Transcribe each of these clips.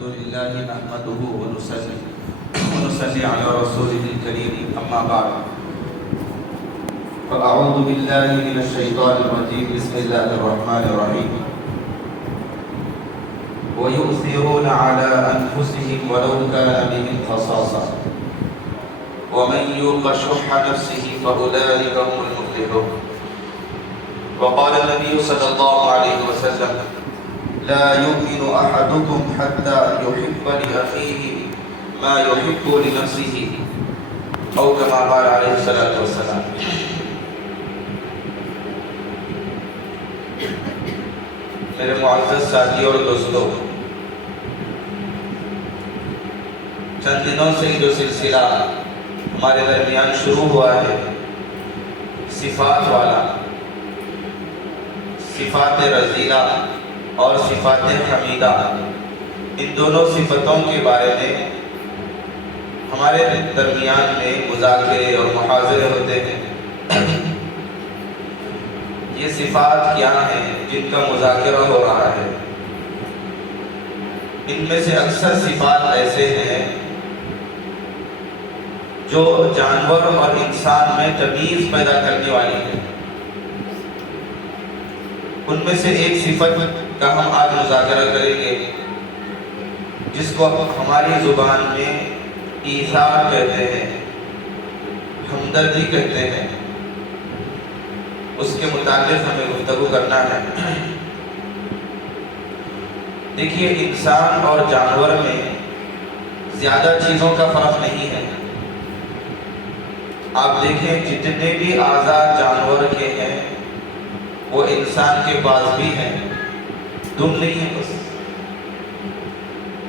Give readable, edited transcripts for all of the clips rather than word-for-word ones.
الحمد لله نحمده ونصلي على رسوله الكريم أما بعد فأعوذ بالله من الشيطان الرجيم بسم الله الرحمن الرحيم ويؤثرون على أنفسهم ولو كان بهم خصاصة ومن يوق شح نفسه فأولئك هم المفلحون وقال النبي صلى الله عليه وسلم لا يؤمن أحدكم حتى يحب لأخيه ما يحب لنفسه أو كما قال عليه الصلاة والسلام. میرے معزز ساتھی اور دوستوں، چند دنوں سے جو سلسلہ ہمارے درمیان شروع ہوا ہے صفات والا، صفات رذیلہ اور صفات حمیدہ، ان دونوں صفتوں کے بارے میں ہمارے درمیان میں مذاکرے اور محاضرے ہوتے ہیں. یہ صفات کیا ہیں جن کا مذاکرہ ہو رہا ہے؟ ان میں سے اکثر صفات ایسے ہیں جو جانور اور انسان میں تمیز پیدا کرنے والی ہے. ان میں سے ایک صفت کا ہم آج مذاکرہ کریں گے جس کو ہماری زبان میں ایثار کہتے ہیں، ہمدردی کہتے ہیں. اس کے متعلق ہمیں گفتگو کرنا ہے. دیکھیے، انسان اور جانور میں زیادہ چیزوں کا فرق نہیں ہے. آپ دیکھیں جتنے بھی اعضاء جانور کے ہیں وہ انسان کے پاس بھی ہیں، دم نہیں ہے بس.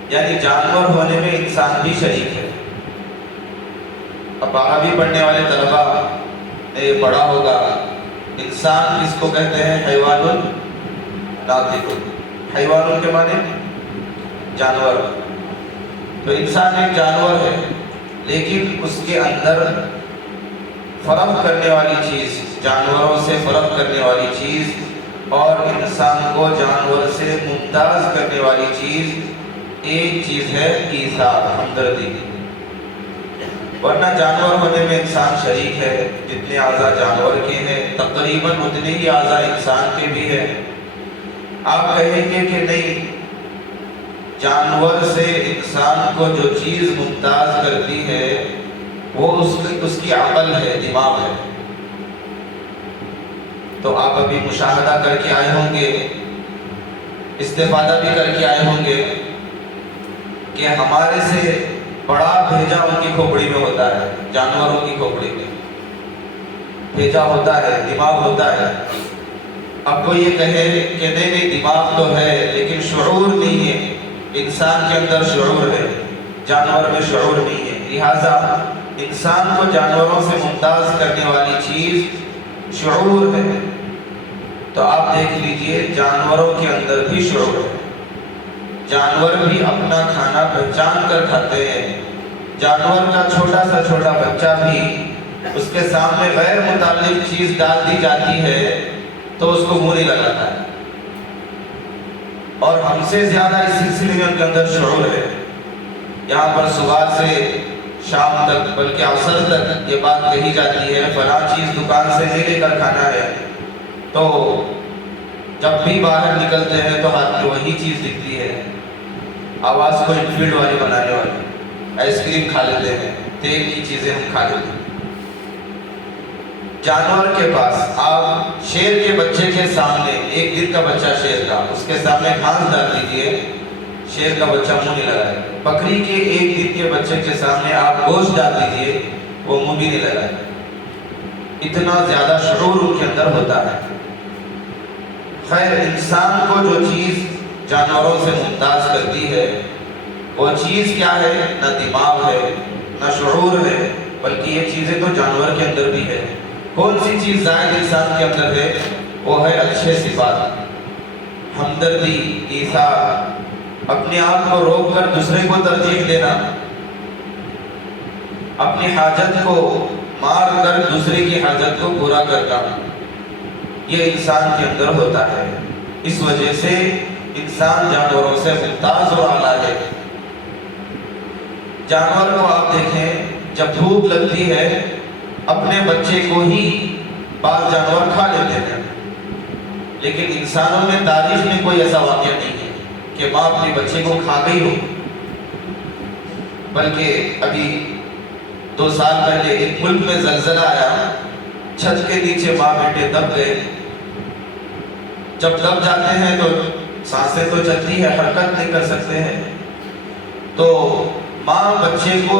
یعنی جانور ہونے میں انسان بھی شریک ہے. اب 12ویں پڑھنے والے طلبہ نے پڑھا ہوگا انسان کس کو کہتے ہیں؟ حیوان ناطق. حیوان کے معنی جانور. تو انسان ایک جانور ہے، لیکن اس کے اندر فرق کرنے والی چیز، جانوروں سے فرق کرنے والی چیز اور انسان کو جانور سے ممتاز کرنے والی چیز ایک چیز ہے ایثار، ہمدردی. ورنہ جانور ہونے میں انسان شریک ہے. جتنے اعضاء جانور کے ہیں تقریباً اتنے ہی اعضاء انسان کے بھی ہیں. آپ کہیں گے کہ نہیں، جانور سے انسان کو جو چیز ممتاز کرتی ہے وہ اس کی عقل ہے، دماغ ہے. تو آپ ابھی مشاہدہ کر کے آئے ہوں گے، استفادہ بھی کر کے آئے ہوں گے کہ ہمارے سے بڑا بھیجا ان کی کھوپڑی میں ہوتا ہے. جانوروں کی کھوپڑی میں بھیجا ہوتا ہے، دماغ ہوتا ہے. اب کوئی یہ کہے کہ نہیں دماغ تو ہے لیکن شعور نہیں ہے. انسان کے اندر شعور ہے، جانور میں شعور نہیں ہے. لہذا انسان کو جانوروں سے ممتاز کرنے والی چیز شعور ہے. تو آپ دیکھ لیجئے جانوروں کے اندر بھی شعور ہے. جانور بھی اپنا کھانا پہچان کر کھاتے ہیں. جانور کا چھوٹا سا چھوٹا بچہ بھی اس کے سامنے غیر متعلق چیز ڈال دی جاتی ہے تو اس کو منہ نہیں لگاتا ہے. اور ہم سے زیادہ اس سلسلے میں ان کے اندر شعور ہے. یہاں پر صبح سے شام تک بلکہ عصر تک یہ بات کہی جاتی ہے فلاں چیز دکان سے نہیں لے کر کھانا ہے، تو جب بھی باہر نکلتے ہیں تو ہاتھ میں وہی چیز دکھتی ہے. آواز کو انفیلڈ والی بنانے والی. آئس کریم کھا لیتے ہیں، تیل کی چیزیں ہم کھا لیتے ہیں. جانور کے پاس آپ شیر کے بچے کے سامنے، ایک دن کا بچہ شیر کا، اس کے سامنے گھاس ڈال دیجیے، شیر کا بچہ منہ نہیں لگائے. بکری کے ایک دن کے بچے کے سامنے آپ گوشت ڈال دیجیے، وہ منہ بھی نہیں لگائے. اتنا زیادہ شعور ان کے اندر ہوتا ہے. خیر، انسان کو جو چیز جانوروں سے ممتاز کرتی ہے وہ چیز کیا ہے؟ نہ دماغ ہے، نہ شعور ہے، بلکہ یہ چیزیں تو جانور کے اندر بھی ہے. کون سی چیز زائد انسان کے اندر ہے؟ وہ ہے اچھے صفات، ہمدردی، ایثار، اپنے آپ کو روک کر دوسرے کو ترجیح دینا، اپنی حاجت کو مار کر دوسرے کی حاجت کو پورا کرنا. یہ انسان کے اندر ہوتا ہے. اس وجہ سے انسان جانوروں سے ممتاز اور اعلیٰ ہے. جانور کو آپ دیکھیں جب بھوک لگتی ہے اپنے بچے کو ہی بعض جانور کھا لیتے ہیں، لیکن انسانوں میں تاریخ میں کوئی ایسا واقعہ نہیں ہے کہ ماں اپنے بچے کو کھا گئی ہو۔ بلکہ ابھی 2 سال پہلے ایک ملک میں زلزلہ آیا، چھت کے نیچے ماں بیٹے دب گئے۔ جب دب جاتے ہیں تو سانسیں تو چلتی ہے، حرکت نہیں کر سکتے ہیں، تو ماں بچے کو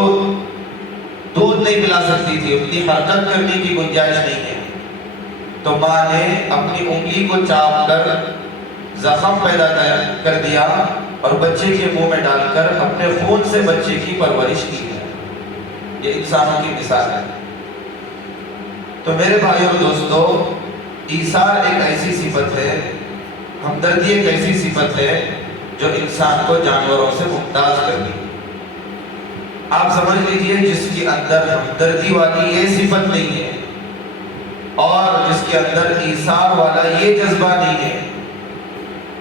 دودھ نہیں پلا سکتی تھی، اتنی حرکت کرنے کی گنجائش نہیں ہے، تو ماں نے اپنی انگلی کو چاپ کر زخم پیدا کر دیا اور بچے کے منہ میں ڈال کر اپنے خون سے بچے کی پرورش کی ہے۔ یہ انسانوں کی مثال ہے۔ تو میرے بھائیو اور دوستو، ایثار ایک ایسی صفت ہے، ہمدردی ایک ایسی صفت ہے جو انسان کو جانوروں سے ممتاز کرتی ہے۔ آپ سمجھ لیجئے جس کے اندر ہمدردی والی یہ صفت نہیں ہے اور جس کے اندر ایثار والا یہ جذبہ نہیں ہے،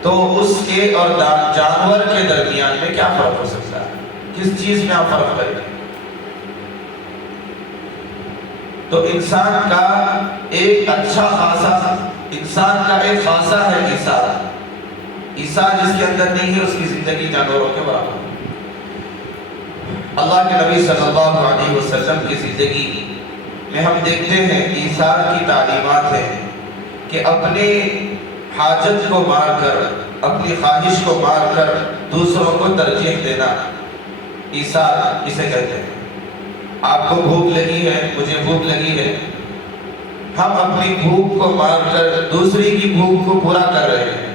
تو اس کے اور جانور کے درمیان میں کیا فرق ہو سکتا ہے؟ کس چیز میں آپ فرق کریں گے؟ تو انسان کا ایک اچھا خاصا، انسان کا ایک خاصا ہے ایثار۔ ایثار جس کے اندر نہیں ہے اس کی زندگی جانوروں کے برابر ہے۔ اللہ کے نبی صلی اللہ علیہ وسلم کی زندگی میں ہم دیکھتے ہیں ایثار کی تعلیمات ہیں کہ اپنے حاجت کو مار کر، اپنی خواہش کو مار کر دوسروں کو ترجیح دینا، ایثار اسے کہتے ہیں۔ آپ کو بھوک لگی ہے، مجھے بھوک لگی ہے، ہم اپنی بھوک کو مار کر دوسری کی بھوک کو پورا کر رہے ہیں۔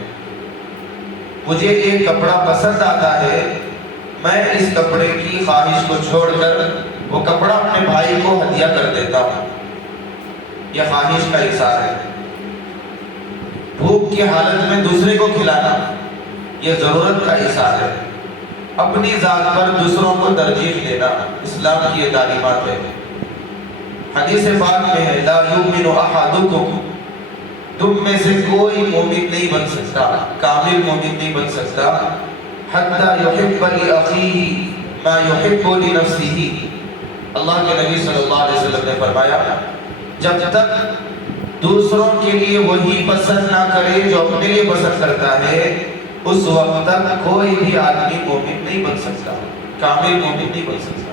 مجھے ایک کپڑا پسند آتا ہے، میں اس کپڑے کی خواہش کو چھوڑ کر وہ کپڑا اپنے بھائی کو ہدیہ کر دیتا ہوں، یہ خواہش کا ایثار ہے۔ بھوک کی حالت میں دوسرے کو کھلانا، یہ ضرورت کا ایثار ہے۔ اپنی ذات پر دوسروں کو ترجیح دینا اسلام کی یہ تعلیمات ہے۔ حدیث پاک میں ہے لا یؤمن احدکم، تم میں سے کوئی مومن نہیں بن سکتا، کامل مومن نہیں بن سکتا، حتی یحب لأخیہ ما یحب لنفسہ۔ اللہ کے نبی صلی اللہ علیہ وسلم نے فرمایا جب تک دوسروں کے لیے وہی پسند نہ کرے جو اپنے لیے پسند کرتا ہے، اس وقت تک کوئی بھی آدمی مومن نہیں بن سکتا، کامل مومن نہیں بن سکتا۔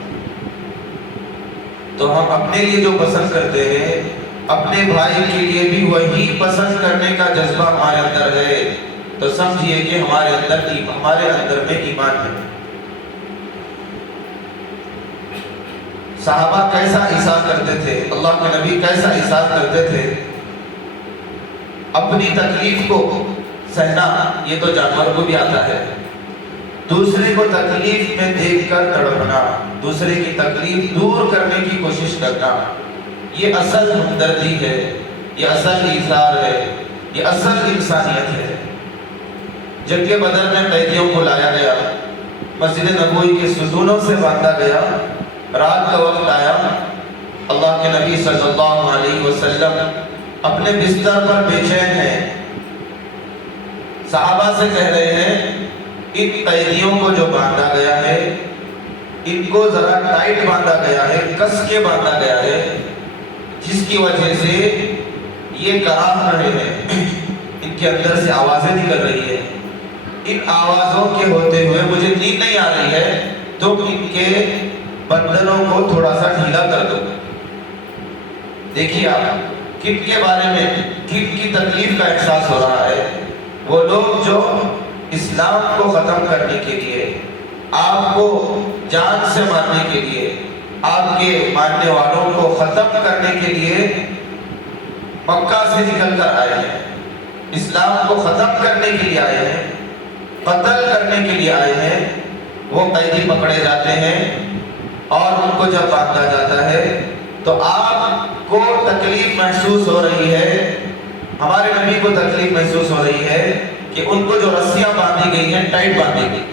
تو ہم اپنے لیے جو پسند کرتے ہیں، اپنے بھائی کے لیے بھی وہی پسند کرنے کا جذبہ ہمارے اندر ہے، تو سمجھیے کہ ہمارے اندر میں ایمان ہے۔ صحابہ کیسا ایثار کرتے تھے، اللہ کے نبی کیسا ایثار کرتے تھے؟ اپنی تکلیف کو سہنا، یہ تو جانور کو بھی آتا ہے، دوسرے کو تکلیف میں دیکھ کر تڑپنا، دوسرے کی تکلیف دور کرنے کی کوشش کرنا، یہ اصل ہمدردی ہے، یہ اصل ایثار ہے، یہ اصل انسانیت ہے۔ جنگ بدر میں قیدیوں کو لایا گیا، مسجد نبوی کے ستونوں سے باندھا گیا، رات کا وقت آیا، اللہ کے نبی صلی اللہ علیہ وسلم اپنے بستر پر بے چین ہیں، صحابہ سے کہہ رہے ہیں ان قیدیوں کو جو باندھا گیا ہے، ان کو ذرا ٹائٹ باندھا گیا ہے، کس کے باندھا گیا ہے، جس کی وجہ سے یہ کراہ رہے ہیں، ان کے اندر سے آوازیں نکل رہی ہے، ان آوازوں کے ہوتے ہوئے مجھے نیند نہیں آ رہی ہے، تم ان کے بندنوں کو تھوڑا سا ڈھیلا کر دو۔ دیکھیے آپ کن کے بارے میں، کن کی تکلیف کا احساس ہو رہا ہے؟ وہ لوگ جو اسلام کو ختم کرنے کے لیے، آپ کو جان سے مارنے کے لیے، آپ کے ماننے والوں کو ختم کرنے کے لیے مکہ سے نکل کر آئے ہیں، اسلام کو ختم کرنے کے لیے آئے ہیں، قتل کرنے کے لیے آئے ہیں، وہ قیدی پکڑے جاتے ہیں اور ان کو جب باندھا جاتا ہے تو آپ کو تکلیف محسوس ہو رہی ہے، ہمارے نبی کو تکلیف محسوس ہو رہی ہے کہ ان کو جو رسیاں باندھی گئی ہیں ٹائٹ باندھی گئی،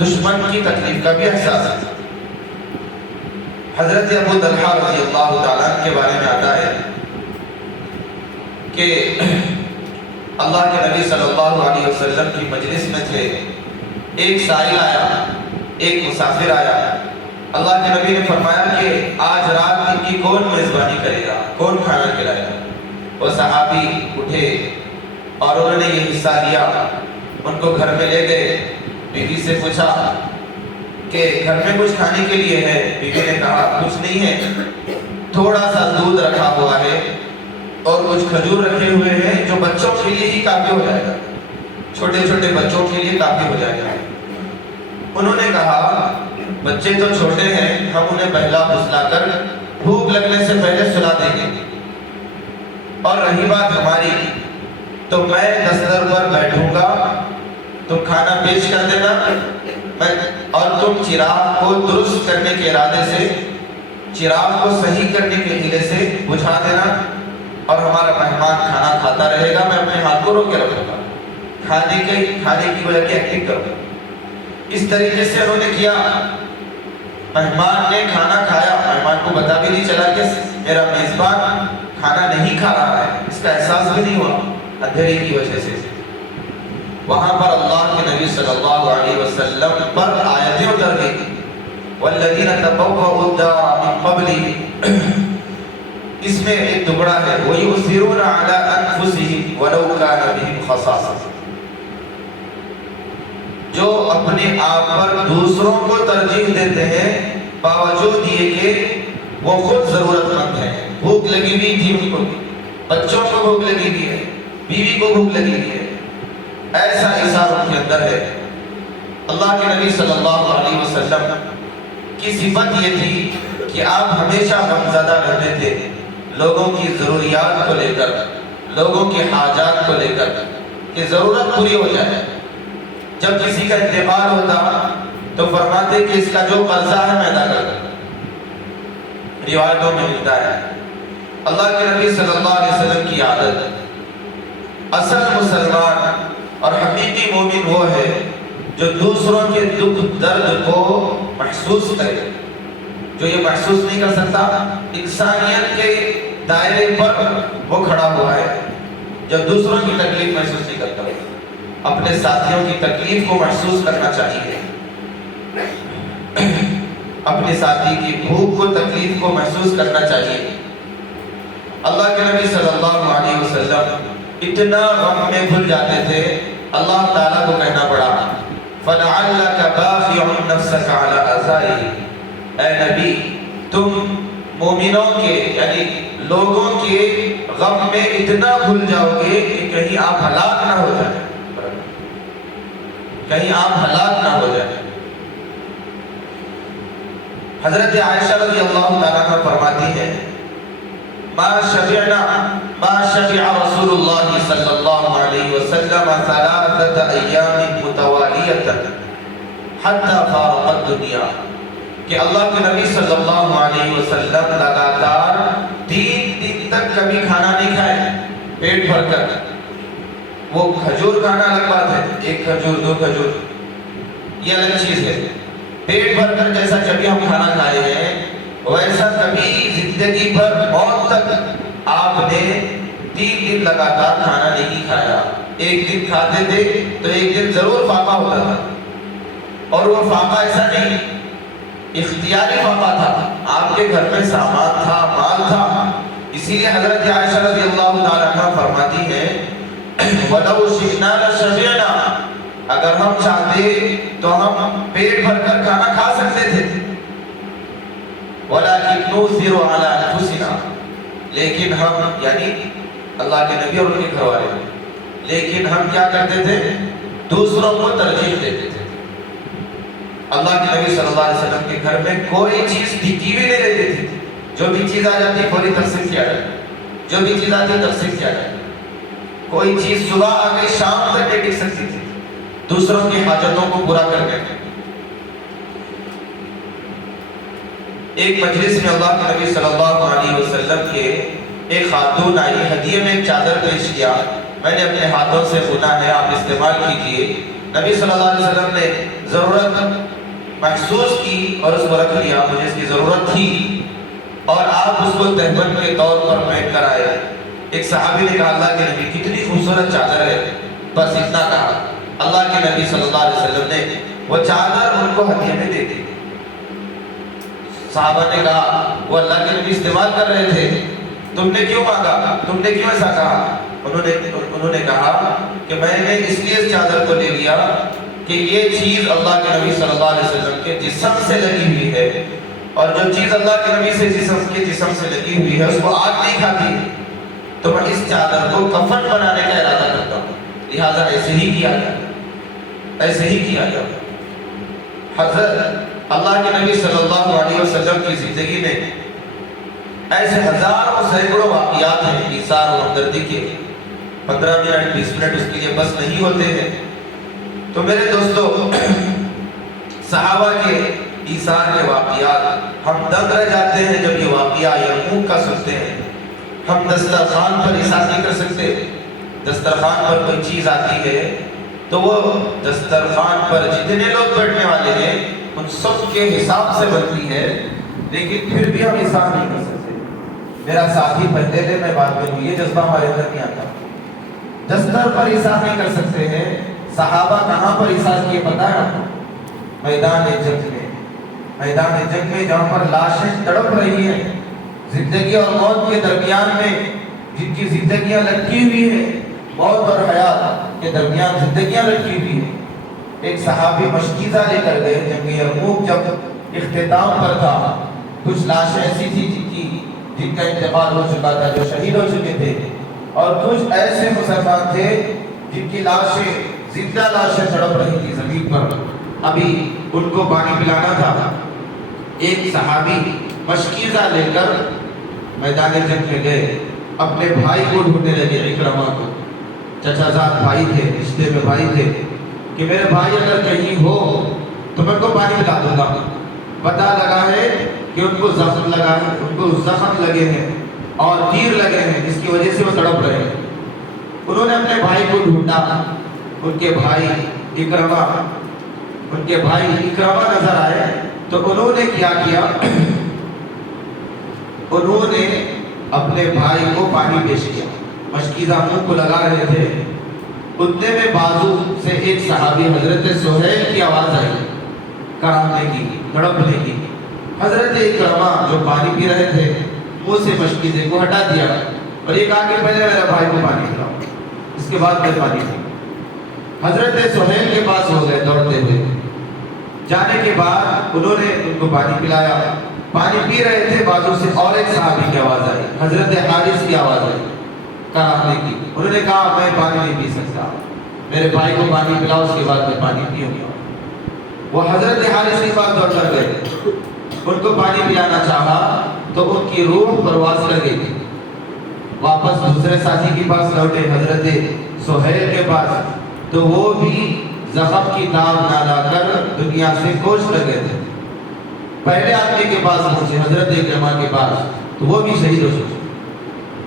دشمن کی تکلیف کا بھی احساس ہے۔ حضرت ابو طلحہ رضی اللہ تعالیٰ کے بارے میں آتا ہے کہ اللہ کے نبی صلی اللہ علیہ وسلم کی مجلس میں تھے، ایک سائل آیا، ایک مسافر آیا، اللہ کے نبی نے فرمایا کہ آج رات ان کی کون میزبانی کرے گا، کون کھانا کھلائے گا؟ وہ صحابی اٹھے اور انہوں نے یہ حصہ لیا، ان کو گھر میں لے گئے، بیوی سے پوچھا کہ گھر میں کچھ کھانے کے لیے ہے؟ بیوی نے کہا کچھ نہیں ہے، تھوڑا سا دودھ رکھا ہوا ہے اور کچھ کھجور رکھے ہوئے ہیں جو بچوں کے لیے ہی کافی ہو جائے گا، چھوٹے چھوٹے بچوں کے لیے کافی ہو جائے گا۔ انہوں نے کہا بچے تو چھوٹے ہیں، ہم انہیں بہلا پھسلا کر بھوک لگنے سے پہلے سلا دیں گے، اور رہی بات ہماری تو میں دستر پر بیٹھوں گا، تم کھانا پیش کر دینا، اور تم چراغ کو درست کرنے کے ارادے سے، چراغ کو صحیح کرنے کے ہیلے سے بجھا دینا، اور ہمارا مہمان کھانا کھاتا رہے گا، میں اپنے ہاتھ کو روک کے رکھوں گا، کھانے کی وجہ کی ایکٹنگ کروں گا۔ اس طریقے سے انہوں نے کیا، مہمان نے کھانا کھایا، مہمان کو پتہ بھی نہیں چلا کہ میرا میزبان کھانا نہیں کھا رہا ہے، اس کا احساس بھی نہیں ہوا اندھیرے کی وجہ سے۔ وہاں پر اللہ کے نبی صلی اللہ علیہ وسلم پر آیتیں اتر گئی، والذین تبوؤوا الدار من قبلہم، اس میں ایک ٹکڑا ہے، وَيُؤْثِرُونَ عَلَىٰ أَنفُسِهِمْ وَلَوْ كَانَ بِهِمْ خَصَاصَةٌ، جو اپنے آپ پر دوسروں کو ترجیح دیتے ہیں باوجود یہ کہ وہ خود ضرورت مند ہیں، بھوک لگی ہوئی تھی ان کو، بچوں کو بھوک لگی ہوئی ہے، بیوی کو بھوک لگی ہوئی ہے، ایسا اثار ان کے اندر ہے۔ اللہ کے نبی صلی اللہ علیہ وسلم کی صفت یہ تھی کہ آپ ہمیشہ غمزدہ رہتے تھے لوگوں کی ضروریات کو لے کر، لوگوں کے حاجات کو لے کر، کہ ضرورت پوری ہو جائے۔ جب کسی کا انتقال ہوتا تو فرماتے کہ اس کا جو قرضہ ہے میں ادا کر دوں، روایتوں میں ملتا ہے۔ اللہ کے نبی صلی اللہ علیہ وسلم کی عادت، اصل مسلمان اور حقیقی مومن وہ ہے جو دوسروں کے دکھ درد کو محسوس کرے، جو یہ محسوس نہیں کر سکتا، انسانیت کے دائرے پر وہ کھڑا ہوا ہے، جب دوسروں کی تکلیف محسوس نہیں کرتا، اپنے ساتھیوں کی تکلیف کو محسوس کرنا چاہیے، اپنے ساتھی کی بھوک کو، تکلیف کو محسوس کرنا چاہیے۔ اللہ کے نبی صلی اللہ علیہ وسلم اتنا غم میں گھل جاتے تھے، اللہ تعالیٰ کو کہنا پڑا فَلَعَلَّكَ بَاخِعٌ نَفْسَكَ عَلَىٰ آثَارِهِمْ، اے نبی تم مومنوں کے یعنی لوگوں کے غم میں اتنا گھل جاؤ گے کہ کہیں آپ ہلاک نہ ہو جائیں، کہیں آپ ہلاک نہ ہو جائیں۔ حضرت عائشہ رضی اللہ تعالیٰ عنہ فرماتی ہے ما شبع رسول اللہ صلی اللہ علیہ وسلم 3 ایام متوالیۃ حتی فارق الدنیا، کہ اللہ کے نبی صلی اللہ علیہ وسلم لگاتار 3 دن تک کبھی کھانا نہیں کھائے پیٹ بھر کر۔ وہ کھجور کھانا الگ بات ہے، 1 کھجور 2 کھجور یہ الگ چیز ہے، پیٹ بھر کر جیسا کبھی ہم کھانا کھائے ہیں ویسا کبھی زندگی بھر موت تک آپ نے 3 دن لگاتار کھانا نہیں کھایا۔ 1 دن کھاتے تھے تو 1 دن ضرور فاقہ ہوتا تھا، اور وہ فاقہ ایسا نہیں اختیاری فاقہ تھا، آپ کے گھر میں سامان تھا، مال تھا۔ اسی لیے حضرت عائشہ رضی اللہ تعالیٰ عنہ فرماتی ہے وَلَوْ شِئْنَا لَشَبِعْنَا، اگر ہم چاہتے تو ہم پیٹ بھر کر کھانا کھا سکتے تھے، وَلَكِنْ نُؤْثِرُ عَلَىٰ أَنفُسِنَا، لیکن ہم یعنی اللہ کے نبی اور ان کے گھر والے، لیکن ہم کیا کرتے تھے؟ دوسروں کو ترجیح دیتے تھے۔ اللہ کے نبی صلی اللہ علیہ وسلم کے گھر میں کوئی چیز ٹکی بھی نہیں رہتی تھی، جو بھی چیز آ جاتی فوری تقسیم کیا جاتا، جو بھی چیز آتی تقسیم کیا جاتا، کوئی چیز صبح آ گئی شام تک نہیں ٹک سکتی تھی، دوسروں کی حاجتوں کو پورا کرنے میں۔ ایک مجلس میں اللہ کے نبی صلی اللہ علیہ وسلم کے ایک خاتون آئی، ہدیے میں ایک چادر پیش کیا، میں نے اپنے ہاتھوں سے بنا ہے، آپ استعمال کیجئے۔ نبی صلی اللہ علیہ وسلم نے ضرورت محسوس کی اور اس کو رکھ لیا، مجھے اس کی ضرورت تھی، اور آپ اس کو تہمت کے طور پر پہن کر آئے۔ ایک صحابی نے کہا اللہ کے نبی کتنی خوبصورت چادر ہے، بس اتنا کہا۔ اللہ کے نبی صلی اللہ علیہ وسلم نے وہ چادر ان کو ہدیے میں دے دی۔ صحابہ نے کہا وہ اللہ کے نبی استعمال کر رہے تھے، تم نے کیوں مانگا، تم نے کیوں ایسا کہا؟ انہوں نے کہا کہ میں نے اس لیے اس چادر کو لے لیا کہ یہ چیز اللہ کے نبی صلی اللہ علیہ وسلم کے جسم سے لگی ہوئی ہے، اور جو چیز اللہ کے نبی سے جسم سے لگی ہوئی ہے اس کو آگ نہیں کھاتی، تو میں اس چادر کو کفن بنانے کا ارادہ کرتا ہوں، لہٰذا ایسے ہی کیا گیا۔ حضرت اللہ کے نبی صلی اللہ علیہ وسلم کی زندگی میں ایسے ہزاروں سینکڑوں واقعات ہیں ایثار و ہمدردی کے، 15 منٹ 20 منٹ اس کے لیے بس نہیں ہوتے ہیں۔ تو میرے دوستو، صحابہ کے ایثار کے واقعات ہم دنگ رہ جاتے ہیں جب یہ واقعہ یرموک کا سنتے ہیں۔ ہم دسترخوان پر ایثار نہیں کر سکتے، دسترخوان پر کوئی چیز آتی ہے تو وہ دسترخوان پر جتنے لوگ بیٹھنے والے ہیں ان سب کے حساب سے بنتی ہے، لیکن پھر بھی ہم ایثار نہیں کر سکتے۔ میرا ساتھی پہلے دن میں بات کروں، یہ جذبہ ہمارے اندر نہیں آتا، دستر پر ایثار نہیں کر سکتے ہیں۔ صحابہ کہاں پر ایثار کیے پتہ ہے آپ کو؟ میدان جنگ میں جہاں پر لاشیں تڑپ رہی ہیں، زندگی اور موت کے درمیان میں جن کی زندگیاں لٹکی ہوئی ہیں، موت اور حیات کے درمیان زندگیاں لٹکی ہوئی ہیں۔ ایک صحابی مشکیزہ لے کر گئے، جنگ یرموک جب اختتام پر تھا، کچھ لاشیں ایسی تھی جن کا انتقال ہو چکا تھا، جو شہید ہو چکے تھے، اور کچھ ایسے مسلمان تھے جن کی لاشیں زندہ لاشیں تڑپ رہی تھی زمین پر، ابھی ان کو پانی پلانا تھا۔ ایک صحابی مشکیزہ لے کر میدان جنگ میں گئے، اپنے بھائی کو ڈھونڈنے لگے، اکرمہ کو، چچا زاد بھائی تھے، رشتے میں بھائی تھے، کہ میرے بھائی اگر کہیں ہو تو میں کو پانی پلا دوں گا۔ پتہ لگا ہے کہ ان کو زخم لگے ہیں اور تیر لگے ہیں، جس کی وجہ سے وہ تڑپ رہے ہیں۔ انہوں نے اپنے بھائی کو ڈھونڈا، ان کے بھائی اکرمہ نظر آئے، تو انہوں نے کیا انہوں نے اپنے بھائی کو پانی پیش کیا، مشکیزہ منہ کو لگا رہے تھے، اتنے میں بازو سے ایک صحابی حضرت سہیل کی آواز آئی، کراہنے کی، تڑپنے کی۔ حضرت اکرمہ جو پانی پی رہے تھے منہ سے مشکیزے کو ہٹا دیا اور یہ کہا کہ پہلے میرے بھائی کو پانی پلاؤ، اس کے بعد میں پانی پیوں۔ حضرت سہیل کے پاس ہو گئے دوڑتے ہوئے، جانے کے بعد انہوں نے ان کو پانی پلایا، پانی پی رہے تھے، بازو سے اور ایک صحابی کی آواز آئی، حضرت حارث کی آواز آئی کراہنے کی۔ انہوں نے کہا میں پانی نہیں پی سکتا، میرے بھائی کو پانی پلاؤ، اس کے بعد میں پانی پیوں گا۔ وہ حضرت حارث کے پاس دوڑ کر گئے، ان کو پانی پلانا چاہا تو ان کی روح پرواز کر گئی تھی، واپس دوسرے ساتھی کے پاس لوٹے، حضرت سہیل کے پاس، تو وہ بھی زخم کی داغ نہ لا کر دنیا سے کوچ لگے تھے۔ پہلے آدمی کے پاس پہنچے، حضرت اکرمہ کے پاس، تو وہ بھی شہید ہو چکے۔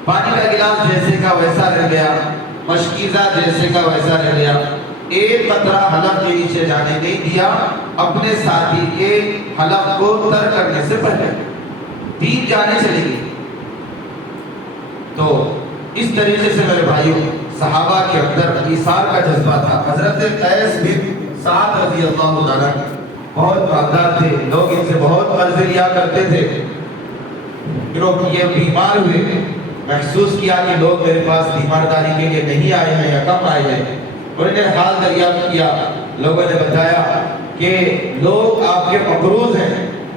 پانی کا گلاس جیسے کا ویسا رہ گیا، مشکیزہ جیسے کا ویسا رہ گیا، ایک قطرہ حلق کے نیچے جانے نہیں دیا اپنے ساتھی کے حلق کو تر کرنے سے پہلے، 3 جانے چلی گئی۔ تو اس طریقے سے میرے بھائیوں، صحابہ کے اندر ایثار کا جذبہ تھا۔ حضرت قیس بن سعد رضی اللہ عنہ بہت مالدار تھے، لوگ ان سے بہت قرض لیا کرتے تھے۔ یہ بیمار ہوئے، محسوس کیا کہ لوگ میرے پاس بیمارداری کے لیے نہیں آئے ہیں یا کم آئے ہیں، انہوں نے حال دریافت کیا، لوگوں نے بتایا کہ لوگ آپ کے مقروض ہیں،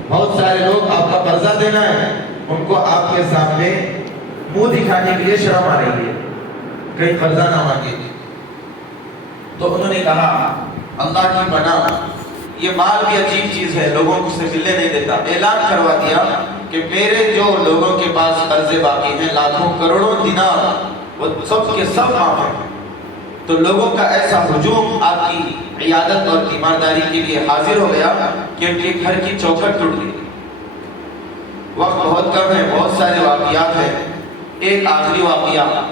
بہت سارے لوگ آپ کا قرضہ دینا ہے، ان کو آپ کے سامنے منہ دکھانے کے لیے شرم آ رہی ہے، کہیں قرضہ نہ مانگے۔ تو انہوں نے کہا اللہ کی پناہ، یہ مال بھی عجیب چیز ہے، لوگوں کو سے ملنے نہیں دیتا۔ اعلان کروا دیا کہ میرے جو لوگوں کے پاس قرضے باقی ہیں، لاکھوں کروڑوں دینار، وہ سب کے سب معاف ہیں۔ تو لوگوں کا ایسا ہجوم آپ کی عیادت اور تیمارداری کے لیے حاضر ہو گیا کہ ان کے گھر کی چوکھٹ ٹوٹ گئی۔ وقت بہت کم ہے، بہت سارے واقعات ہیں۔ ایک آخری واقعہ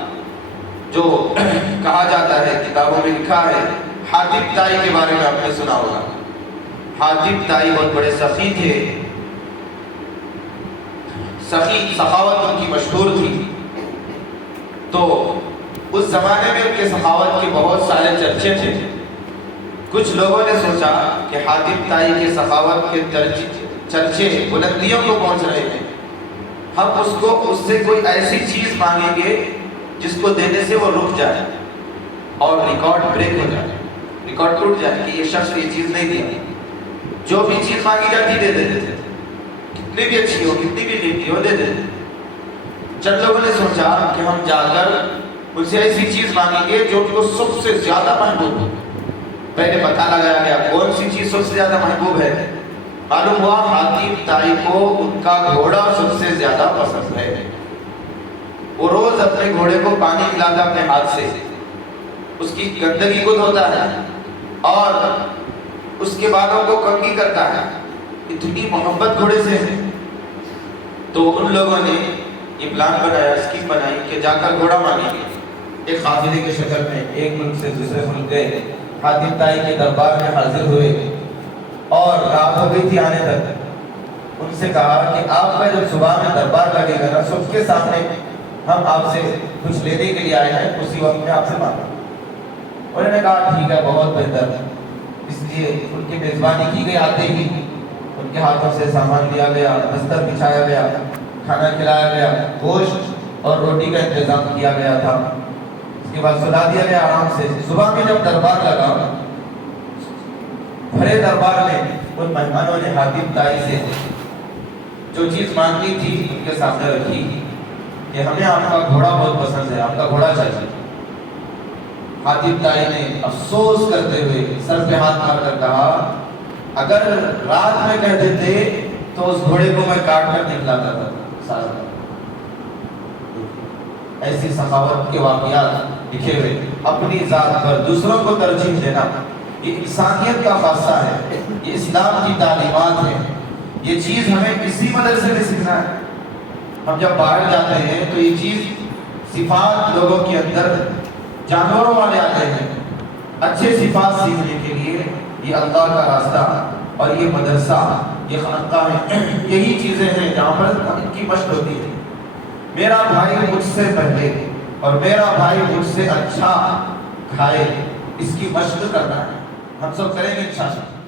جو کہا جاتا ہے، کتابوں میں لکھا ہے، حاتب طائی کے بارے میں آپ نے سنا ہوگا۔ حاتب طائی بہت بڑے سخی تھے، سخاوت ان کی مشہور تھی۔ تو اس زمانے میں ان کے سخاوت کے بہت سارے چرچے تھے۔ کچھ لوگوں نے سوچا کہ حاتب طائی کے سخاوت کے چرچے بلندیوں کو پہنچ رہے ہیں، ہم اس سے کوئی ایسی چیز مانگیں گے جس کو دینے سے وہ رک جائے اور ریکارڈ بریک ہو جائے، ریکارڈ ٹوٹ جائے کہ یہ شخص یہ چیز نہیں دیا، جو بھی چیز مانگی جاتی دے دیتے تھے، کتنی بھی اچھی ہو کتنی بھی قیمتی ہو دے دیتے۔ چند لوگوں نے سوچا کہ ہم جا کر ان سے ایسی چیز مانگیں گے جو ان کو سب سے زیادہ محبوب ہو۔ پہلے پتہ لگایا گیا کون سی چیز سب سے زیادہ محبوب ہے، معلوم ہوا حاتم طائی کو ان کا گھوڑا سب سے زیادہ پسند ہے۔ وہ روز اپنے گھوڑے کو پانی پلاتا اپنے ہاتھ سے، اس کی گندگی کو دھوتا ہے اور اس کے بالوں کو کنگھی کرتا ہے، اتنی محبت گھوڑے سے ہے۔ تو ان لوگوں نے یہ پلان بنایا، اسکیم بنائی کہ جا کر گھوڑا مانگیں گے۔ ایک قافلے کی شکل میں ایک ملک سے دوسرے ملک گئے، حاتم طائی کے دربار میں حاضر ہوئے اور رات ہو گئی تھی آنے تک۔ ان سے کہا کہ آپ کا جب صبح میں دربار لگے گا نا، سب کے سامنے ہم آپ سے کچھ لینے کے لیے آئے ہیں، اسی وقت میں آپ سے مانگا۔ انہوں نے کہا ٹھیک ہے، بہت بہتر۔ اس لیے ان کی میزبانی کی گئی، آتے ہی ان کے ہاتھوں سے سامان لیا گیا، بستر بچھایا گیا، کھانا کھلایا گیا، گوشت اور روٹی کا انتظام کیا گیا تھا۔ اس کے بعد سلا دیا گیا آرام سے۔ صبح میں جب دربار لگا، بھرے دربار میں ان مہمانوں نے حاتم طائی سے جو چیز مانگی تھی ان کے سامنے رکھی کہ ہمیں آپ کا گھوڑا بہت پسند ہے، آپ کا گھوڑا چاہیے۔ حاتم طائی نے افسوس کرتے ہوئے سر پہ ہاتھ مار کر کہا اگر رات میں کہہ دیتے تو اس گھوڑے کو میں کاٹ کر نکلاتا تھا سارا۔ ایسی سخاوت کے واقعات لکھے ہوئے، اپنی ذات پر دوسروں کو ترجیح دینا، یہ انسانیت کا خاصہ ہے، یہ اسلام کی تعلیمات ہے۔ یہ چیز ہمیں اسی مدرسے میں سیکھنا ہے۔ ہم جب باہر جاتے ہیں تو یہ چیز صفات لوگوں کے اندر جانوروں والے آتے ہیں، اچھے صفات سیکھنے کے لیے یہ اللہ کا راستہ اور یہ مدرسہ، یہ خانقاہ ہے، یہی چیزیں ہیں جہاں پر ان کی مشق ہوتی ہے۔ میرا بھائی مجھ سے پہلے اور میرا بھائی مجھ سے اچھا کھائے، اس کی مشق کرنا ہے۔ ہم سب کریں گے انشاءاللہ۔